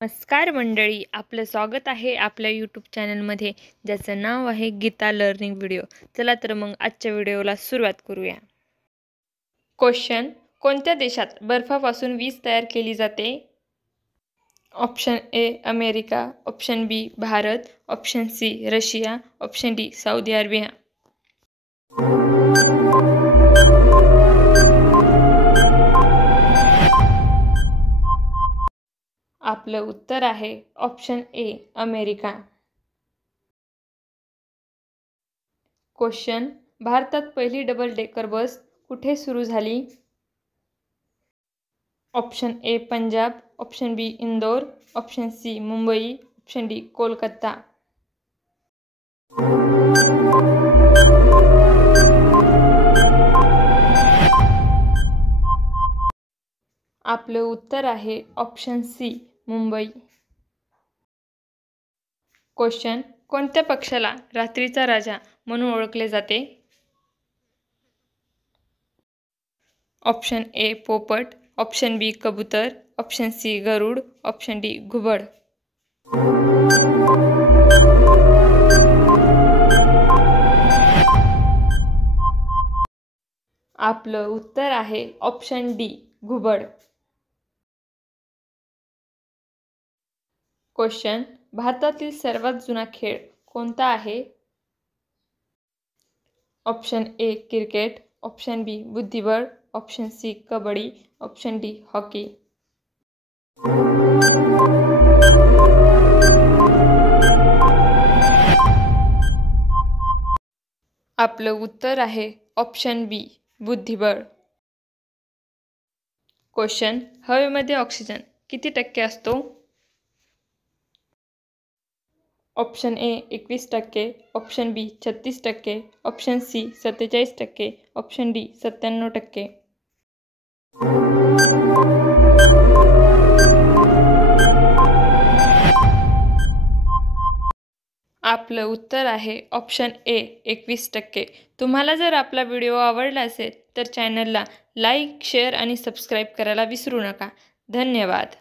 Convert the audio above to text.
नमस्कार मंडळी, आपलं स्वागत आहे आपल्या यूट्यूब चॅनलमध्ये, ज्याचं नाव आहे गीता लर्निंग व्हिडिओ. चला तर मग आजच्या व्हिडिओला सुरुवात करूया. क्वेश्चन: कोणत्या देशात बर्फापासून वीज तयार केली जाते? Option A America, option B Bharat, option C Russia, option D Saudi Arabia. आपलं उत्तर आहे ऑप्शन ए अमेरिका. क्वेश्चन: भारतात पहिली डबल डेकर बस कुठे सुरू झाली? Option A Punjab, option B Indore, option C Mumbai, option D Kolkata. आपलं उत्तर आहे ऑप्शन सी मुंबई. क्वेश्चन: कोणत्या पक्ष्याला रात्रीचा राजा म्हणून ओळखले जाते? ऑप्शन ए पोपट, ऑप्शन बी कबूतर, ऑप्शन सी गरुड, ऑप्शन डी घुबड. आपलं उत्तर आहे ऑप्शन डी घुबड. क्वेश्चन: भारतातील सर्वात जुना खेळ कोणता आहे? Option A cricket, option B बुद्धिबळ, option C kabaddi, option D hockey. आपलं उत्तर आहे ऑप्शन बी बुद्धिबळ. क्वेश्चन: हवेमध्ये ऑक्सिजन किती टक्के असतो? Option A 21%, option B 36%, option C 47%, option D 97%. आपलं उत्तर आहे ऑप्शन ए 21%. तुम्हाला जर आपला व्हिडिओ आवडला असेल तर चॅनलला लाईक, शेअर आणि सबस्क्राईब करायला विसरू नका. धन्यवाद.